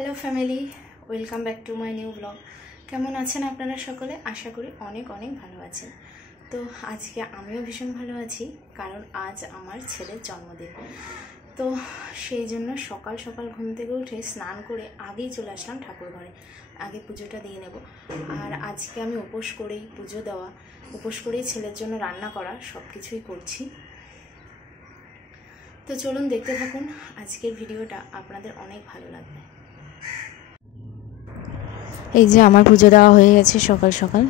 Hello family, welcome back to my new blog. কেমন আছেন আপনারা সকলে? আশা করি অনেক অনেক ভালো আছেন। তো আজকে আমিও ভীষণ ভালো আছি, কারণ আজ আমার ছেলের জন্মদিন। তো সেই জন্য সকাল সকাল ঘুম থেকে উঠে স্নান করে আগেই চলে আসলাম ঠাকুর ঘরে, আগে পুজোটা দিয়ে নেব। আর আজকে আমি উপোস করেই পুজো দেওয়া, উপোস করেই ছেলের জন্য রান্না করা সব কিছুই করছি। তো চলুন দেখতে থাকুন, আজকের ভিডিওটা আপনাদের অনেক ভালো লাগবে। এই যে আমার পুজো দেওয়া হয়ে গেছে, সকাল সকাল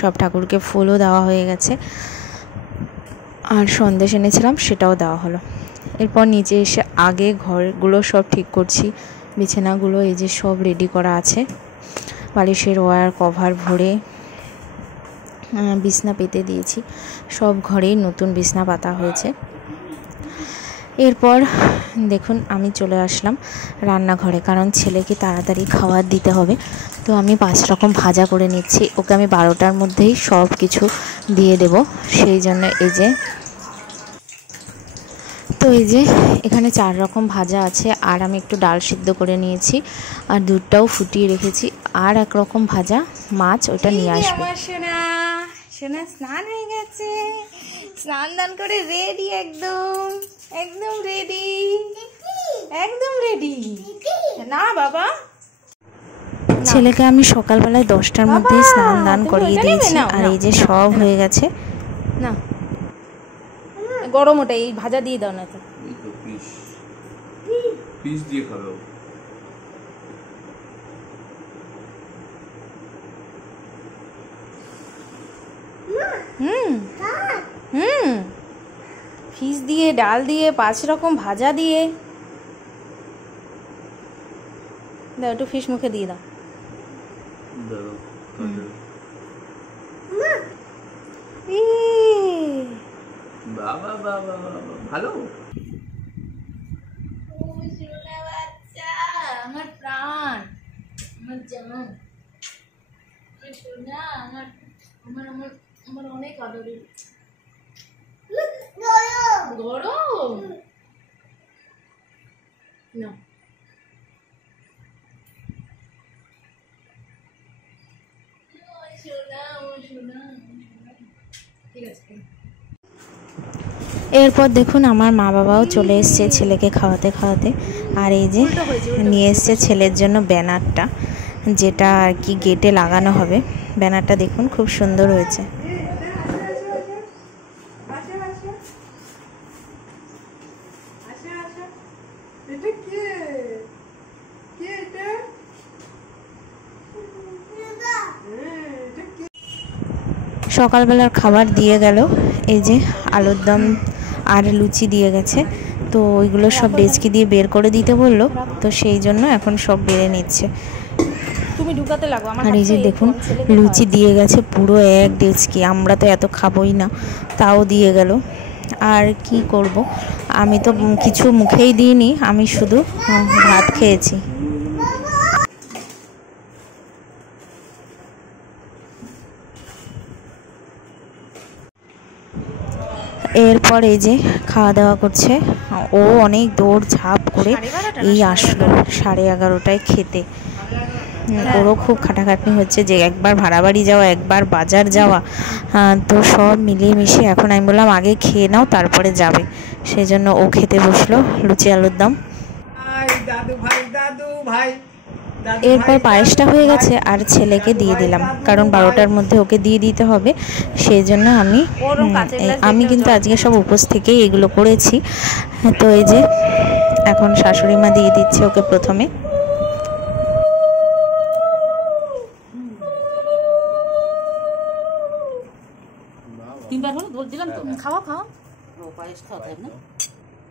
সব ঠাকুরকে ফুলও দেওয়া হয়ে গেছে, আর সন্দেশ এনেছিলাম সেটাও দেওয়া হলো। এরপর নিচে এসে আগে ঘরগুলো সব ঠিক করছি, বিছানাগুলো এই যে সব রেডি করা আছে, বালিশের ওয়্যার কভার ভরে বিছনা পেতে দিয়েছি, সব ঘরেই নতুন বিছনা পাতা হয়েছে। এরপর দেখুন আমি চলে আসলাম রান্নাঘরে, কারণ ছেলেকে তাড়াতাড়ি খাবার দিতে হবে। তো আমি 5 রকম ভাজা করে নিচ্ছি, ওকে আমি 12টার মধ্যেই সব কিছু দিয়ে দেব, সেই জন্য এই যে এখানে 4 রকম ভাজা আছে, আর আমি একটু ডাল সিদ্ধ করে নিয়েছি, আর দুধটাও ফুটিয়ে রেখেছি, আর 1 রকম ভাজা মাছ, ওটা নিয়ে আসবো। সোনা স্নান হয়ে গেছে, স্নান দান করে রেডি, একদম একদম রেডি, একদম রেডি। না বাবা, ছেলেকে আমি সকালবেলায় 10টার মধ্যেই স্নান দান করিয়ে দিয়েছি, আর এই যে সব হয়ে গেছে। না গরম, ওটা এই ভাজা দিয়ে দাও না, তো পিস দিয়ে খাও। ফিশ দিয়ে, ডাল দিয়ে, 5 রকম ভাজা দিয়ে দাও, একটু ফিশ মুখে দিয়ে দাও। বাবা বাবা ভালো, আমার প্রাণ, আমার জান, আমার সোনা, আমার আমার আমার আমার অনেক আদরের। গরম না, এরপর দেখুন আমার মা বাবাও চলে এসছে ছেলেকে খাওয়াতে খাওয়াতে, আর এই যে নিয়ে এসছে ছেলের জন্য ব্যানারটা, যেটা আর কি গেটে লাগানো হবে। ব্যানারটা দেখুন খুব সুন্দর হয়েছে। সকালবেলার খাবার দিয়ে গেল, এই যে আলুর দম আর লুচি দিয়ে গেছে, তো ওইগুলো সব ডেচকি দিয়ে বের করে দিতে বললো, তো সেই জন্য এখন সব বেড়ে নিচ্ছে। তুমি ঢুকাতে লাগো। আর এই যে দেখুন লুচি দিয়ে গেছে পুরো 1 ডেচকি, আমরা তো এত খাবোই না, তাও দিয়ে গেল। আর কি করব, আমি তো কিছু মুখেই দিইনি, আমি শুধু ভাত খেয়েছি। এরপর এই যে খাওয়া দাওয়া করছে, ও অনেক দৌড় ঝাঁপ করে এই আসলো 11:30টায় খেতে। ওরও খুব খাটাখাটনি হচ্ছে, যে একবার ভাড়া বাড়ি যাওয়া, একবার বাজার যাওয়া, তো সব মিলিয়ে মিশিয়ে এখন আমি বললাম আগে খেয়ে নাও তারপরে যাবে, সেই জন্য ও খেতে বসলো লুচি আলুর দম। এরপর পায়েসটা হয়ে গেছে, আর ছেলেকে দিয়ে দিলাম, কারণ 12টার মধ্যে ওকে দিয়ে দিতে হবে, সেই জন্য আমি কিন্তু আজকে সব উপোস থেকেই এগুলো করেছি। তো এই যে এখন শাশুড়ি মা দিয়ে দিচ্ছে ওকে প্রথমে। তিনবার হলো বলছিলাম তো, খাওয়া খাওয়া পায়েস খাওয়াতে হবে না,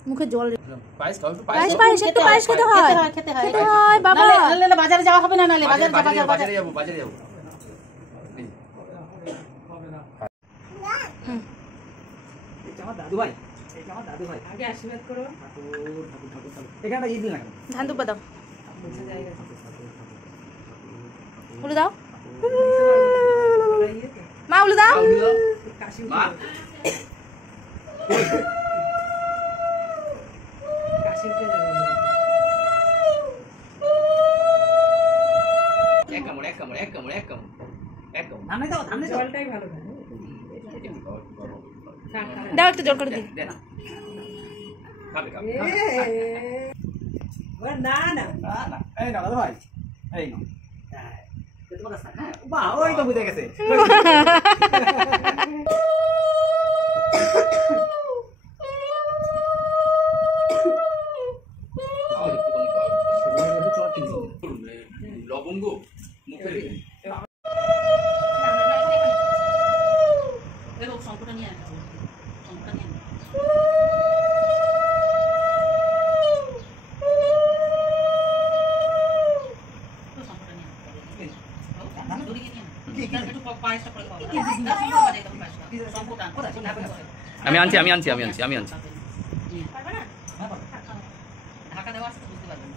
মুখে জল। পায়েস খাও, পায়েস একটু পায়েস খেতে হয় বাবা। নালে বাজারে যাওয়া হবে না, নালে বাজারে যাব। আমার দাদু ভাই, এটা আমার দাদু ভাই, আগে আশীর্বাদ করো। এখানটা দিয়ে দিন না, ধান দুব্বা দাও, উলু দাও মা, উলু দাও। মা ধানে দাও জলটাই ভালো থাকে। দাও একটু জল করে দিই। দে না খাবে খাবে না না না এই না দাদু ভাই এই না তোমার কাছে হ্যাঁ বাহ ওই তো বুঝে গেছে লবঙ্গ মুখে রেখে আমি আনছি ঢাকা দেওয়া আছে তো বুঝতে পারবেন।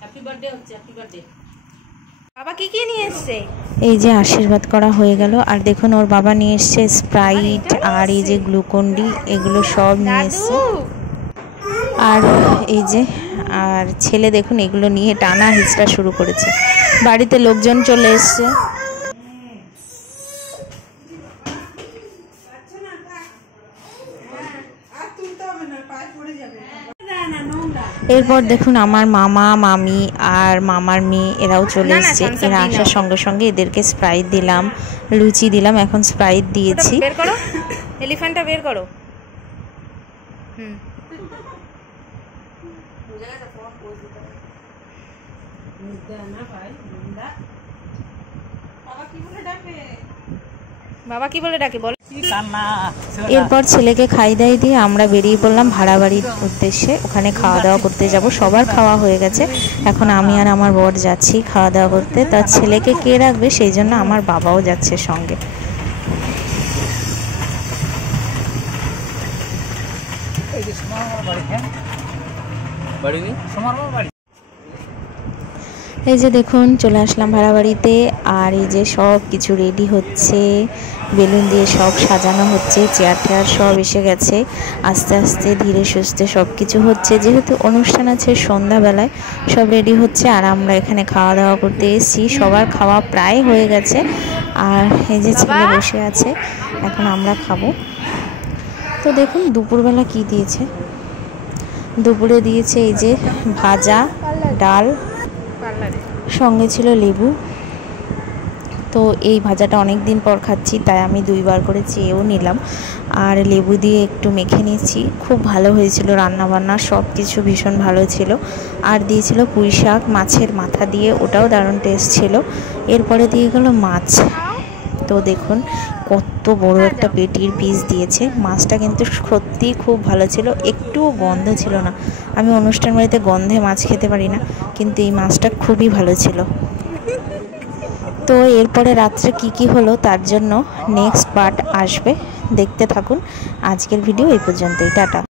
হ্যাপি বার্থডে হচ্ছে, হ্যাপি বার্থডে। বাবা কি কি নিয়ে এসছে? এই যে আশীর্বাদ করা হয়ে গেল, আর দেখুন ওর বাবা নিয়ে এসছে স্প্রাইট আর এই যে গ্লুকন্ডি, এগুলো সব নিয়ে এসছে। আর এই যে আর ছেলে দেখুন এগুলো নিয়ে টানা হিচড়া শুরু করেছে। বাড়িতে লোকজন চলে এসছে। এরপর দেখুন আমার মামা মামি আর মামার মেয়ে এরাও চলে এসছে। এরা আসার সঙ্গে সঙ্গে এদেরকে স্প্রাইট দিলাম, লুচি দিলাম, এখন স্প্রাইট দিয়েছি। বের করো, এলিফ্যান্টটা বের করো। বাবা কি বলে ডাকে বল। এরপর ছেলেকে খাই দাই দিয়ে আমরা বেরিয়ে পড়লাম ভাড়া বাড়ির উদ্দেশ্যে। ওখানে খাওয়া দাওয়া করতে যাব। সবার খাওয়া হয়ে গেছে, এখন আমি আর আমার বর যাচ্ছি খাওয়া দাওয়া করতে। তার ছেলেকে কে রাখবে, সেই জন্য আমার বাবাও যাচ্ছে সঙ্গে। এই যে দেখুন চলে আসলাম ভাড়া বাড়িতে, আর এই যে সব কিছু রেডি হচ্ছে, বেলুন দিয়ে সব সাজানো হচ্ছে, চেয়ার টেয়ার সব এসে গেছে। আস্তে আস্তে ধীরে সুস্থে সব কিছু হচ্ছে, যেহেতু অনুষ্ঠান আছে সন্ধ্যাবেলায়, সব রেডি হচ্ছে। আর আমরা এখানে খাওয়া দাওয়া করতে এসেছি, সবার খাওয়া প্রায় হয়ে গেছে। আর এই যে ছেলে বসে আছে, এখন আমরা খাবো। তো দেখুন দুপুরবেলা কি দিয়েছে। দুপুরে দিয়েছে এই যে ভাজা, ডাল, সঙ্গে ছিল লেবু। তো এই ভাজাটা অনেক দিন পর খাচ্ছি, তাই আমি দুইবার করে চেয়েও নিলাম, আর লেবু দিয়ে একটু মেখে নিয়েছি। খুব ভালো হয়েছিল রান্নাবান্না, সব কিছু ভীষণ ভালো ছিল। আর দিয়েছিল পুঁই শাক মাছের মাথা দিয়ে, ওটাও দারুণ টেস্ট ছিল। এরপরে দিয়ে গেল মাছ। তো দেখুন কত বড় একটা পেটির পিস দিয়েছে। মাছটা কিন্তু সত্যিই খুব ভালো ছিল, একটুও গন্ধ ছিল না। আমি অনুষ্ঠান বাড়িতে গন্ধে মাছ খেতে পারি না, কিন্তু এই মাছটা খুবই ভালো ছিল। তো এরপরে রাত্রে কি হলো তার জন্য নেক্সট পার্ট আসবে, দেখতে থাকুন। আজকের ভিডিও এই পর্যন্তই, টাটা।